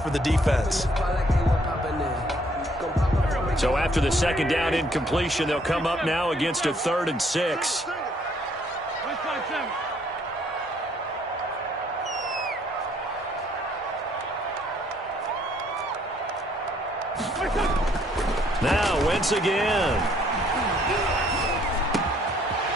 for the defense. So after the second down incompletion, they'll come up now against a 3rd and 6. Now Wentz again.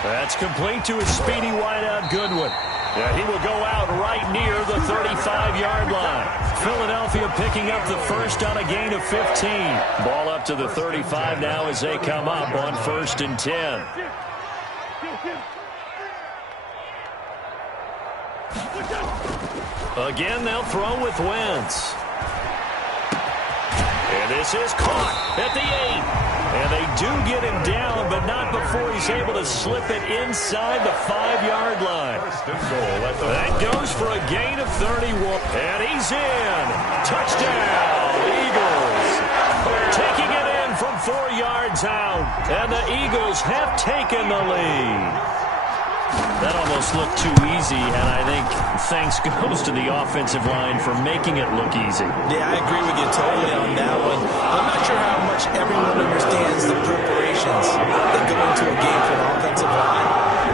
That's complete to his speedy wideout Goodwin. Yeah, he will go out right near the 35-yard line. Philadelphia picking up the first on a gain of 15. Ball up to the 35 now as they come up on 1st and 10. Again, they'll throw with Wentz. And this is caught at the 8. And they do get him down, but not before he's able to slip it inside the 5-yard line. That goes for a gain of 31. And he's in. Touchdown, Eagles. Taking it in from 4 yards out. And the Eagles have taken the lead. That almost looked too easy, and I think thanks goes to the offensive line for making it look easy. Yeah, I agree with you totally on that one. I'm not sure how much everyone understands the preparations that go into a game for an offensive line,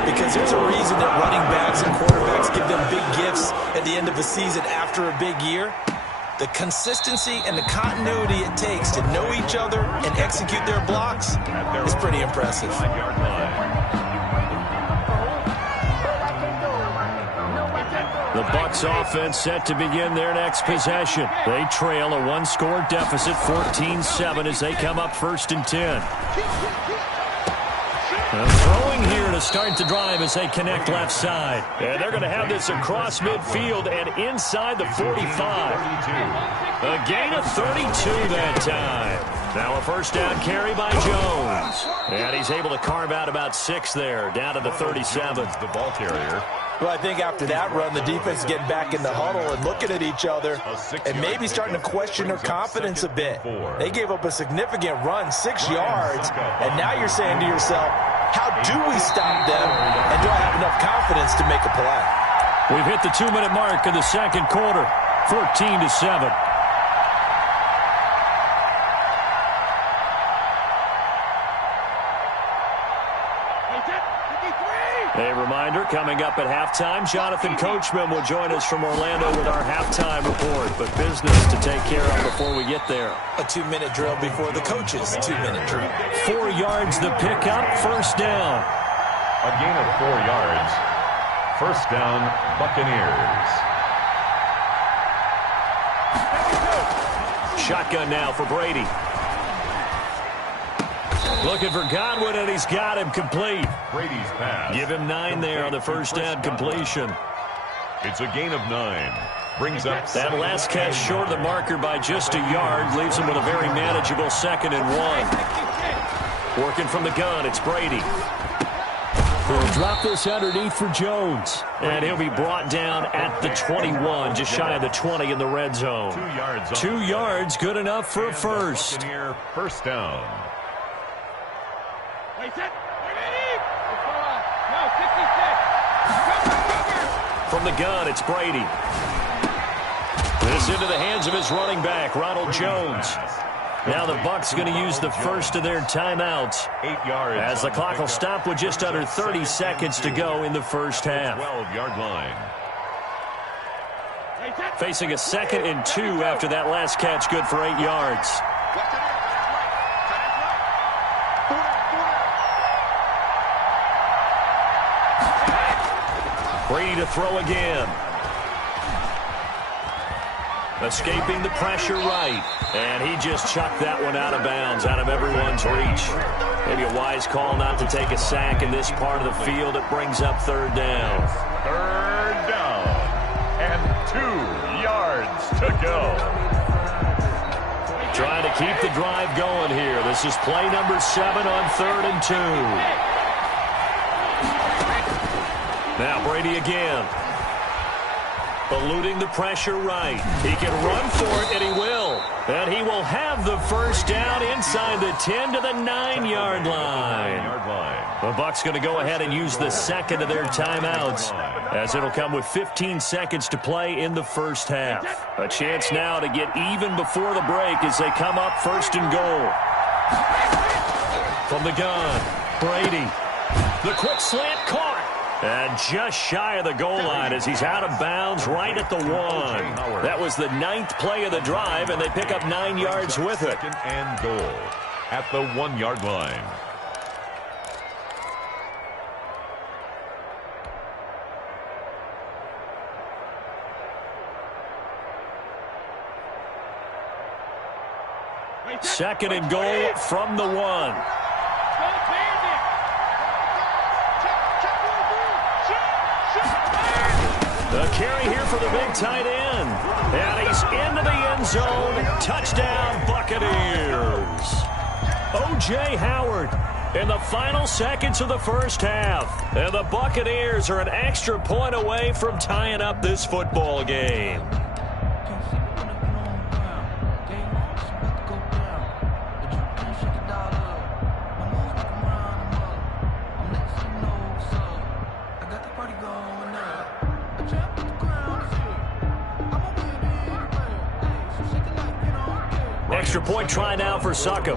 because there's a reason that running backs and quarterbacks give them big gifts at the end of a season after a big year. The consistency and the continuity it takes to know each other and execute their blocks is pretty impressive. The Bucs offense set to begin their next possession. They trail a 1-score deficit, 14-7, as they come up 1st and 10. And throwing here to start the drive as they connect left side. And they're going to have this across midfield and inside the 45. A gain of 32 that time. Now a 1st down carry by Jones. And he's able to carve out about 6 there, down to the 37. The ball carrier. Well, I think after that run, the defense is getting back in the huddle and looking at each other and maybe starting to question their confidence a bit. They gave up a significant run, 6 yards, and now you're saying to yourself, how do we stop them, and do I have enough confidence to make a play? We've hit the 2-minute mark of the second quarter, 14-7. A reminder, coming up at halftime, Jonathan Coachman will join us from Orlando with our halftime report. But business to take care of before we get there. A 2-minute drill before the coach's 2-minute drill. 4 yards the pickup, 1st down. A gain of 4 yards. 1st down, Buccaneers. Shotgun now for Brady. Looking for Godwin, and he's got him complete. Brady's pass. Give him 9 there on the 1st down completion. It's a gain of 9. Brings up that last catch short of the marker by just a yard. Leaves him with a very manageable 2nd and 1. Working from the gun, it's Brady. He'll drop this underneath for Jones. And he'll be brought down at the 21, just shy of the 20 in the red zone. 2 yards. 2 yards, good enough for a first. 1st down. From the gun, it's Brady. This into the hands of his running back, Ronald Jones. Now the Bucs going to use the first of their timeouts 8 yards as the clock will stop with just under 30 seconds to go in the first half. 12-yard line. Facing a 2nd and 2 after that last catch, good for 8 yards. Brady to throw again. Escaping the pressure right. And he just chucked that one out of bounds, out of everyone's reach. Maybe a wise call not to take a sack in this part of the field. It brings up 3rd down. 3rd down. And 2 yards to go. Trying to keep the drive going here. This is play number 7 on 3rd and 2. Now Brady again. Eluding the pressure right. He can run for it, and he will. And he will will have the first down inside the 10 to the 9-yard line. The Bucs going to go ahead and use the second of their timeouts, as it'll come with 15 seconds to play in the first half. A chance now to get even before the break as they come up first and goal. From the gun, Brady. The quick slant caught. And just shy of the goal line as he's out of bounds right at the 1. That was the 9th play of the drive, and they pick up 9 yards with it. Second and goal at the 1-yard line. Second and goal from the 1. The carry here for the big tight end. And he's into the end zone. Touchdown, Buccaneers. O.J. Howard in the final seconds of the first half. And the Buccaneers are an extra point away from tying up this football game. Extra point try now for Succop.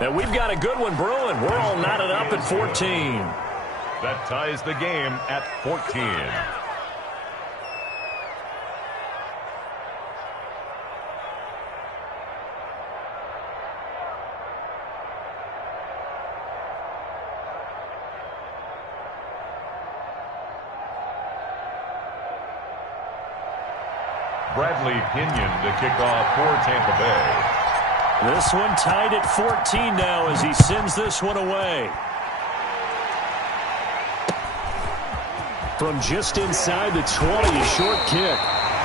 And we've got a good one brewing. We're all knotted up at 14. That ties the game at 14. Bradley Pinion to kick off for Tampa Bay. This one tied at 14 now as he sends this one away. From just inside the 20, a short kick.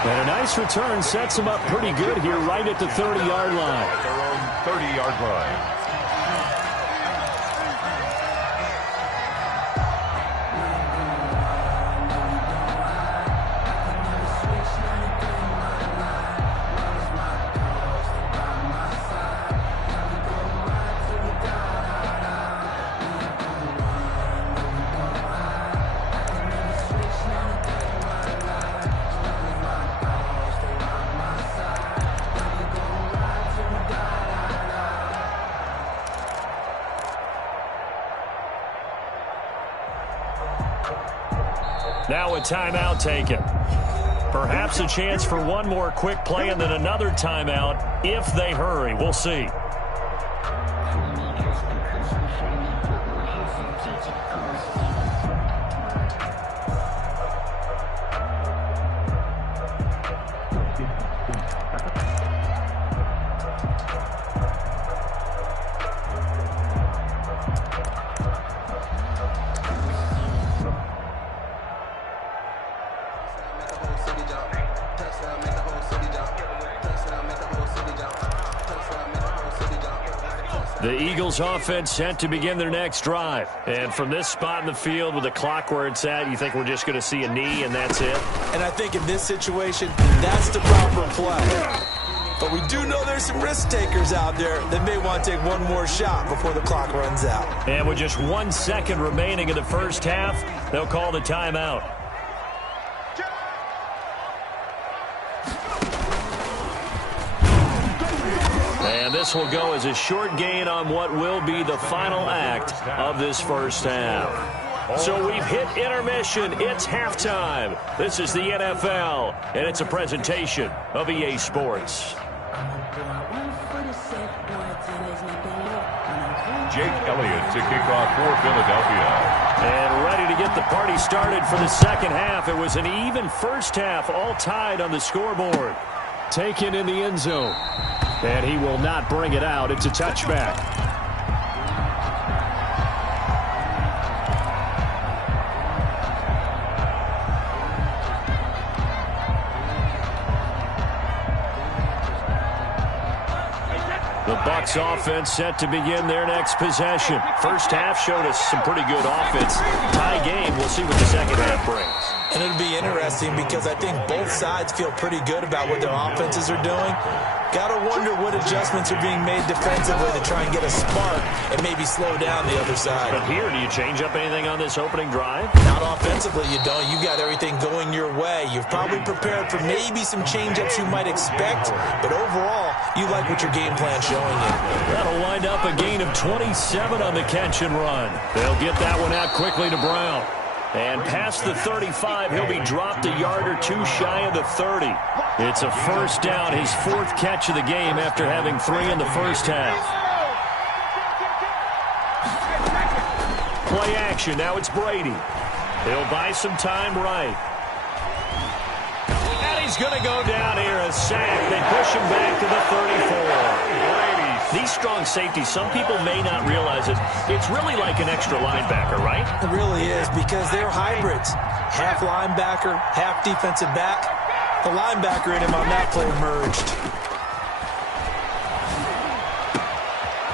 And a nice return sets him up pretty good here right at the 30-yard line. At their own 30-yard line. Now a timeout taken. Perhaps a chance for one more quick play and then another timeout if they hurry. We'll see. The Eagles offense set to begin their next drive. And from this spot in the field with the clock where it's at, you think we're just going to see a knee and that's it? And I think in this situation, that's the proper play. But we do know there's some risk takers out there that may want to take one more shot before the clock runs out. And with just 1 second remaining in the first half, they'll call the timeout. And this will go as a short gain on what will be the final act of this first half. So we've hit intermission. It's halftime. This is the NFL, and it's a presentation of EA Sports. Jake Elliott to kick off for Philadelphia. And ready to get the party started for the second half. It was an even first half, all tied on the scoreboard. Taken in the end zone. And he will not bring it out. It's a touchback. The Bucs offense set to begin their next possession. First half showed us some pretty good offense. Tie game. We'll see what the second half brings. And it'll be interesting because I think both sides feel pretty good about what their offenses are doing. Got to wonder what adjustments are being made defensively to try and get a spark and maybe slow down the other side. But here, do you change up anything on this opening drive? Not offensively, you don't. You got everything going your way. You've probably prepared for maybe some change-ups you might expect, but overall, you like what your game plan's showing you. That'll wind up a gain of 27 on the catch and run. They'll get that one out quickly to Brown. And past the 35, he'll be dropped a yard or two shy of the 30. It's a first down, his fourth catch of the game after having 3 in the first half. Play action, now it's Brady. He'll buy some time right. And he's going to go down here, a sack. They push him back to the 34. These strong safeties, some people may not realize it. It's really like an extra linebacker, right? It really is, because they're hybrids. Half linebacker, half defensive back. The linebacker in him on that play emerged.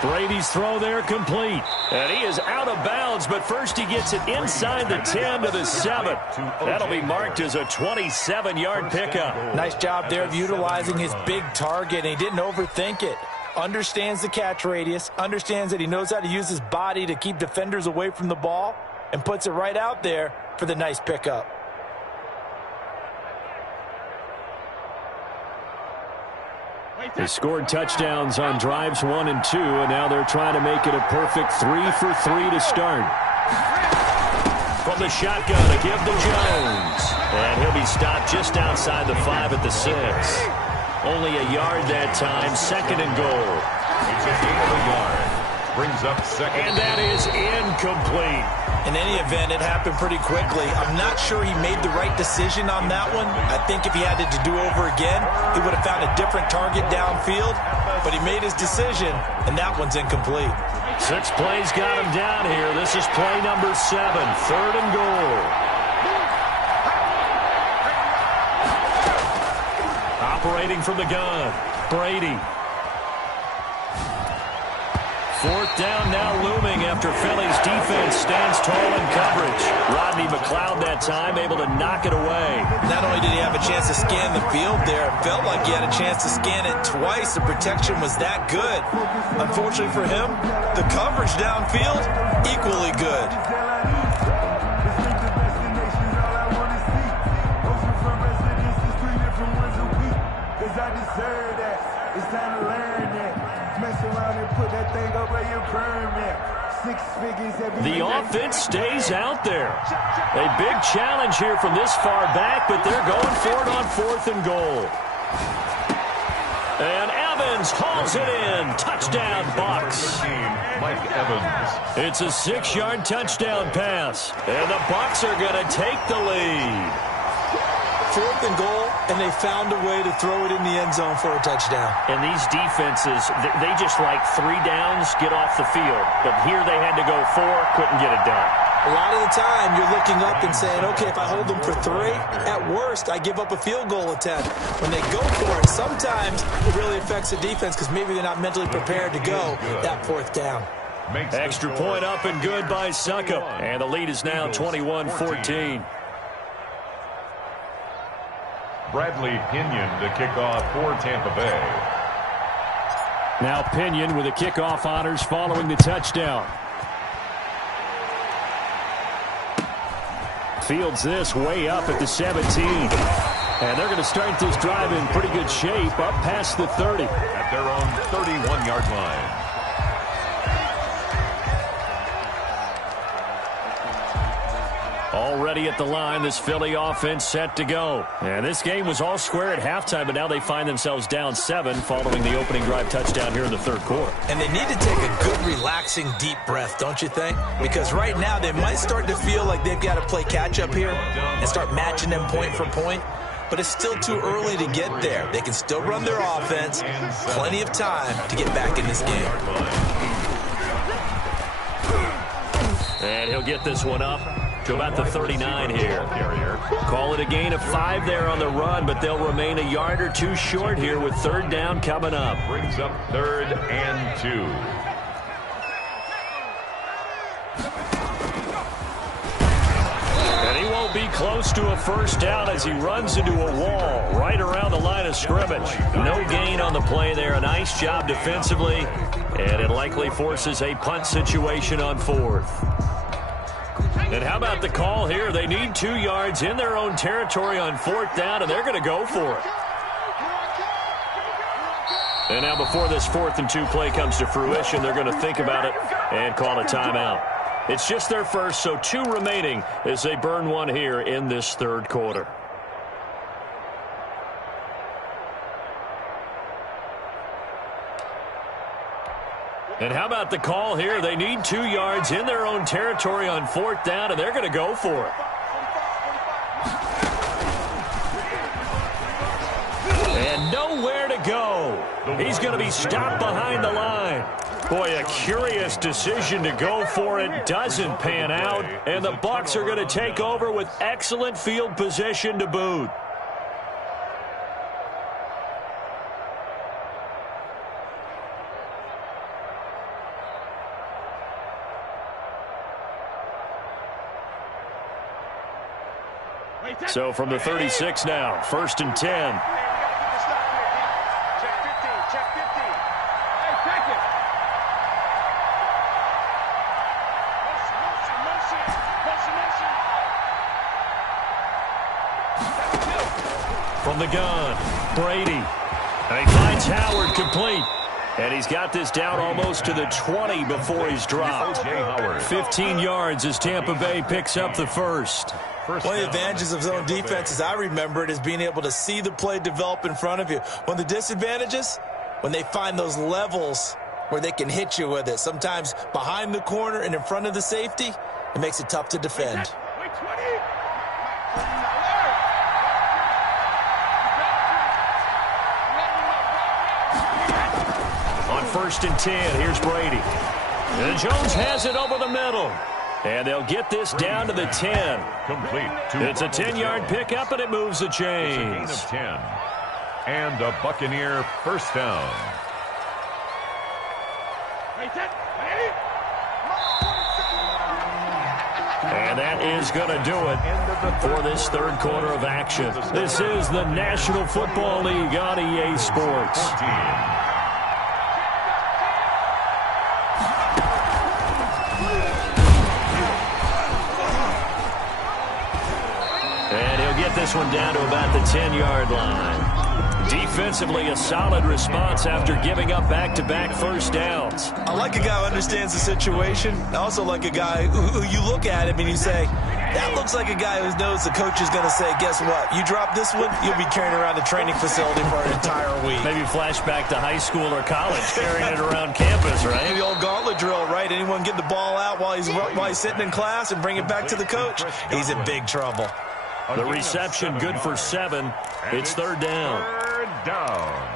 Brady's throw there complete. And he is out of bounds, but first he gets it inside the 10 to the 7. That'll be marked as a 27-yard pickup. Nice job there of utilizing his big target, and he didn't overthink it. Understands the catch radius, understands that he knows how to use his body to keep defenders away from the ball, and puts it right out there for the nice pickup. They scored touchdowns on drives 1 and 2, and now they're trying to make it a perfect 3 for 3 to start. From the shotgun, a give to Jones. And he'll be stopped just outside the 5 at the 6. Only a yard that time, second and goal. It's a gain of a yard. Brings up second. And that is incomplete. In any event, it happened pretty quickly. I'm not sure he made the right decision on that one. I think if he had it to do over again, he would have found a different target downfield. But he made his decision, and that one's incomplete. 6 plays got him down here. This is play number 7, third and goal. Operating from the gun, Brady. 4th down now looming after Philly's defense stands tall in coverage. Rodney McLeod that time able to knock it away. Not only did he have a chance to scan the field there, it felt like he had a chance to scan it twice. The protection was that good. Unfortunately for him, the coverage downfield, equally good. The offense stays out there. A big challenge here from this far back, but they're going for it on 4th and goal. And Evans hauls it in. Touchdown, Bucs. Mike Evans. It's a 6-yard touchdown pass. And the Bucs are going to take the lead. 4th and goal, and they found a way to throw it in the end zone for a touchdown. And these defenses, they just like 3 downs, get off the field. But here they had to go 4, couldn't get it done. A lot of the time, you're looking up and saying, okay, if I hold them for 3, at worst, I give up a field goal attempt. When they go for it, sometimes it really affects the defense because maybe they're not mentally prepared to go that 4th down. Extra point up and good by Suckup. And the lead is now 21-14. Bradley Pinion to kick off for Tampa Bay. Now Pinion with the kickoff honors following the touchdown. Fields this way up at the 17. And they're going to start this drive in pretty good shape up past the 30. At their own 31-yard line. Already at the line, this Philly offense set to go. And this game was all square at halftime, but now they find themselves down 7 following the opening drive touchdown here in the 3rd quarter. And they need to take a good, relaxing, deep breath, don't you think? Because right now they might start to feel like they've got to play catch-up here and start matching them point for point. But it's still too early to get there. They can still run their offense. Plenty of time to get back in this game. And he'll get this one up to about the 39 here. Call it a gain of 5 there on the run, but they'll remain a yard or 2 short here with 3rd down coming up. Brings up 3rd and 2. And he won't be close to a first down as he runs into a wall right around the line of scrimmage. No gain on the play there. A nice job defensively, and it likely forces a punt situation on 4th. And how about the call here? They need 2 yards in their own territory on 4th down, and they're going to go for it. And now before this 4th and 2 play comes to fruition, they're going to think about it and call a timeout. It's just their first, so 2 remaining as they burn one here in this 3rd quarter. And how about the call here? They need 2 yards in their own territory on 4th down, and they're going to go for it. And nowhere to go. He's going to be stopped behind the line. Boy, a curious decision to go for it. Doesn't pan out, and the Bucs are going to take over with excellent field position to boot. So from the 36 now, 1st and 10. From the gun, Brady. And he finds Howard complete. And he's got this down almost to the 20 before he's dropped. 15 yards as Tampa Bay picks up the first. One of the advantages of zone defense, as I remember it, is being able to see the play develop in front of you. One of the disadvantages, when they find those levels where they can hit you with it. Sometimes behind the corner and in front of the safety, it makes it tough to defend. On 1st and 10, here's Brady. And Jones has it over the middle. And they'll get this down to the 10. Complete. It's a 10-yard pickup, and it moves the chains. It's a gain of 10. And a Buccaneer first down. And that is going to do it for this 3rd quarter of action. This is the National Football League on EA Sports. 14. This one down to about the 10-yard line. Defensively, a solid response after giving up back-to-back first downs. I like a guy who understands the situation. I also like a guy who you look at him and you say, that looks like a guy who knows the coach is going to say, guess what? You drop this one, you'll be carrying around the training facility for an entire week. Maybe flashback to high school or college, carrying it around campus, right? The old gauntlet drill, right? Anyone get the ball out while he's sitting in class and bring it back to the coach? He's in big trouble. The reception good for 7. It's 3rd down. 3rd down.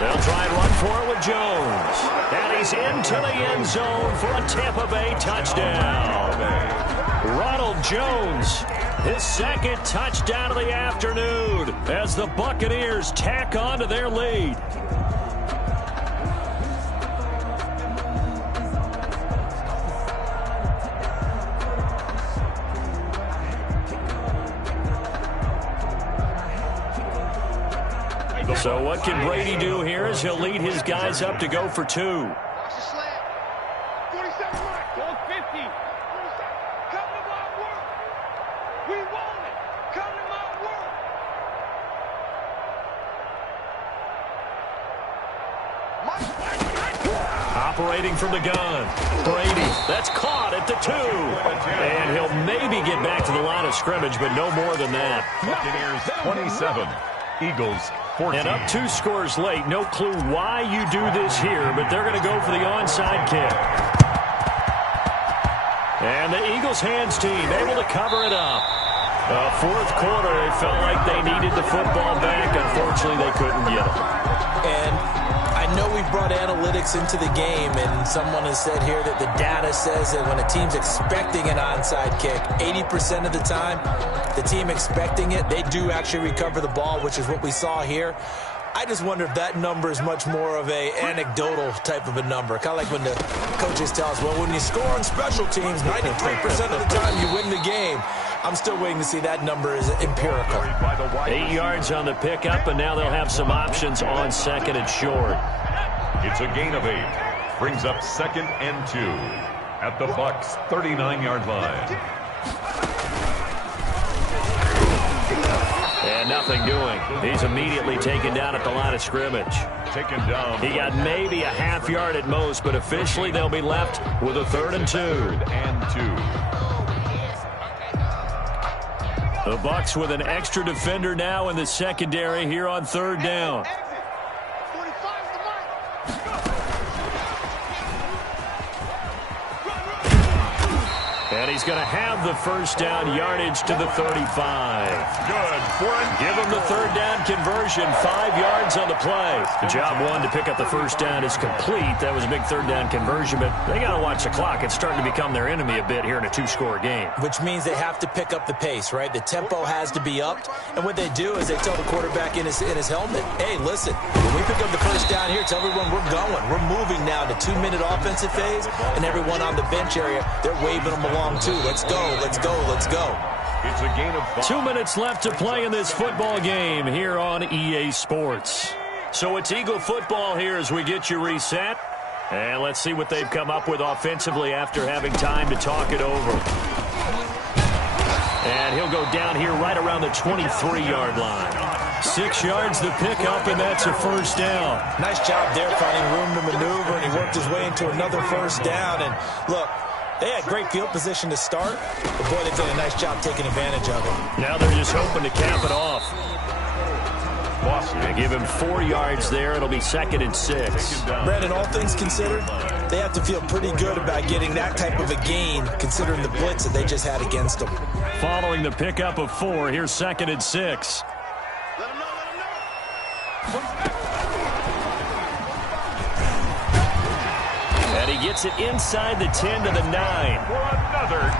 They'll try and run for it with Jones. And he's into the end zone for a Tampa Bay touchdown. Ronald Jones, his 2nd touchdown of the afternoon as the Buccaneers tack on to their lead. So what can Brady do here as he'll lead his guys up to go for 2? Operating from the gun. Brady, that's caught at the 2. And he'll maybe get back to the line of scrimmage, but no more than that. Buccaneers 27, Eagles 14. And up 2 scores late. No clue why you do this here, but they're going to go for the onside kick. And the Eagles hands team able to cover it up. Fourth quarter, they felt like they needed the football back. Unfortunately, they couldn't get it. And I know we've brought analytics into the game, and someone has said here that the data says that when a team's expecting an onside kick, 80% of the time, the team expecting it, they do actually recover the ball, which is what we saw here. I just wonder if that number is much more of a anecdotal type of a number. Kind of like when the coaches tell us, well, when you score on special teams, 93% of the time you win the game. I'm still waiting to see that number is empirical. 8 yards on the pickup, and now they'll have some options on second and short. It's a gain of 8. Brings up 2nd and 2 at the Bucs' 39-yard line. And nothing doing. He's immediately taken down at the line of scrimmage. Taken down. He got maybe a half yard at most, but officially they'll be left with a 3rd and 2. 3rd and 2. The Bucs with an extra defender now in the secondary here on 3rd down. And he's going to have the first down yardage to the 35. Good for it. Give him the 3rd down conversion. 5 yards on the play. The job one to pick up the first down is complete. That was a big 3rd down conversion, but they got to watch the clock. It's starting to become their enemy a bit here in a 2-score game. Which means they have to pick up the pace, right? The tempo has to be upped. And what they do is they tell the quarterback in his helmet, hey, listen, when we pick up the first down here, tell everyone we're going. We're moving now to 2-minute offensive phase, and everyone on the bench area, they're waving them along too. Let's go, let's go, let's go. It's a gain of 5. 2 minutes left to play in this football game here on EA Sports. So it's Eagle football here as we get you reset. And let's see what they've come up with offensively after having time to talk it over. And he'll go down here right around the 23-yard line. 6 yards the pickup, and that's a first down. Nice job there finding room to maneuver, and he worked his way into another first down. And look, they had great field position to start, but boy, they've done a nice job taking advantage of it. Now they're just hoping to cap it off. They give him 4 yards there. It'll be 2nd and 6. Brandon, all things considered, they have to feel pretty good about getting that type of a gain, considering the blitz that they just had against them. Following the pickup of 4, here's 2nd and 6. And he gets it inside the 10 to the 9.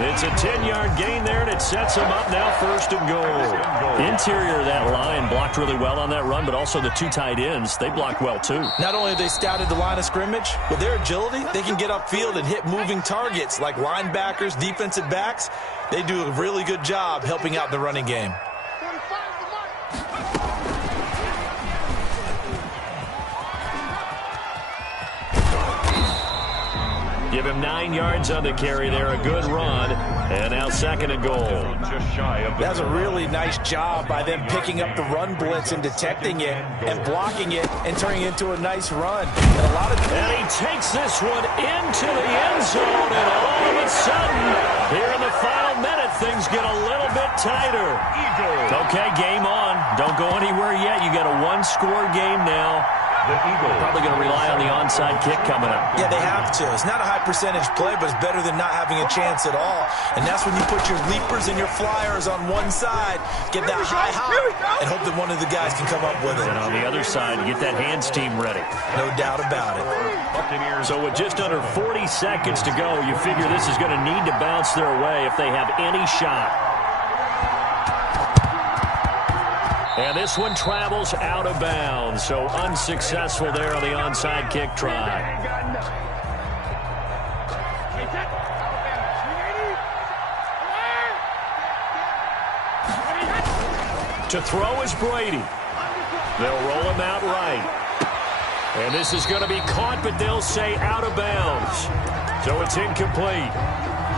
It's a 10-yard gain there, and it sets him up now 1st and goal. Interior of that line blocked really well on that run, but also the 2 tight ends, they blocked well too. Not only have they scouted the line of scrimmage, with their agility, they can get upfield and hit moving targets like linebackers, defensive backs. They do a really good job helping out the running game. Give him 9 yards on the carry there. A good run. And now 2nd and goal. That was a really nice job by them picking up the run blitz and detecting it and blocking it and turning it into a nice run. And he takes this one into the end zone. And all of a sudden, here in the final minute, things get a little bit tighter. Okay, game on. Don't go anywhere yet. You got a 1-score game now. The Eagles probably going to rely on the onside kick coming up. Yeah, they have to. It's not a high percentage play, but it's better than not having a chance at all. And that's when you put your leapers and your flyers on one side, get that high hop, and hope that one of the guys can come up with it. And on the other side, get that hands team ready. No doubt about it. So with just under 40 seconds to go, you figure this is going to need to bounce their way if they have any shot. And this one travels out of bounds, so unsuccessful there on the onside kick try. To throw is Brady. They'll roll him out right. And this is going to be caught, but they'll say out of bounds. So it's incomplete.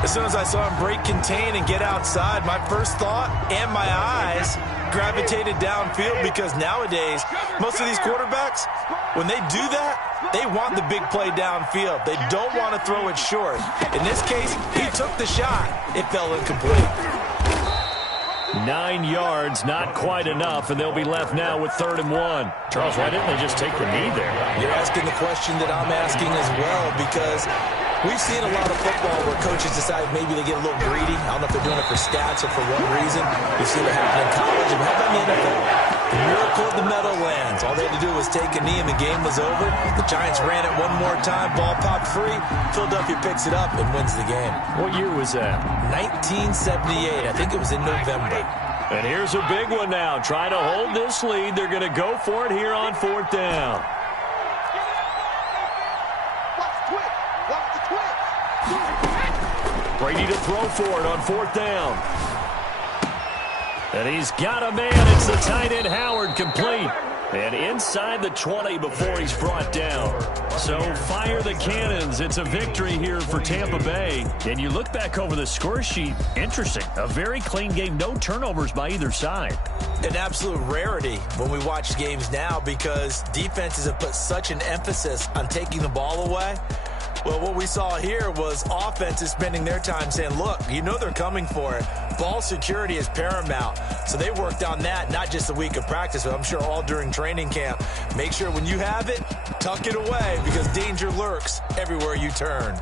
As soon as I saw him break contain and get outside, my first thought and my eyes gravitated downfield, because nowadays, most of these quarterbacks, when they do that, they want the big play downfield. They don't want to throw it short. In this case, he took the shot. It fell incomplete. 9 yards, not quite enough, and they'll be left now with 3rd and 1. Charles, why didn't they just take the knee there? You're asking the question that I'm asking as well, because We've seen a lot of football where coaches decide maybe they get a little greedy. I don't know if they're doing it for stats or for what reason. We've seen it happen in college and how about in the NFL? The miracle of the Meadowlands. All they had to do was take a knee and the game was over. The Giants ran it one more time. Ball popped free. Philadelphia picks it up and wins the game. What year was that? 1978. I think it was in November. And here's a big one now. Trying to hold this lead. They're going to go for it here on 4th down. Brady to throw for it on 4th down. And he's got a man. It's the tight end Howard, complete. And inside the 20 before he's brought down. So fire the cannons. It's a victory here for Tampa Bay. And you look back over the score sheet, interesting. A very clean game, no turnovers by either side. An absolute rarity when we watch games now because defenses have put such an emphasis on taking the ball away. Well, what we saw here was offenses spending their time saying, look, you know they're coming for it. Ball security is paramount. So they worked on that, not just a week of practice, but I'm sure all during training camp. Make sure when you have it, tuck it away because danger lurks everywhere you turn.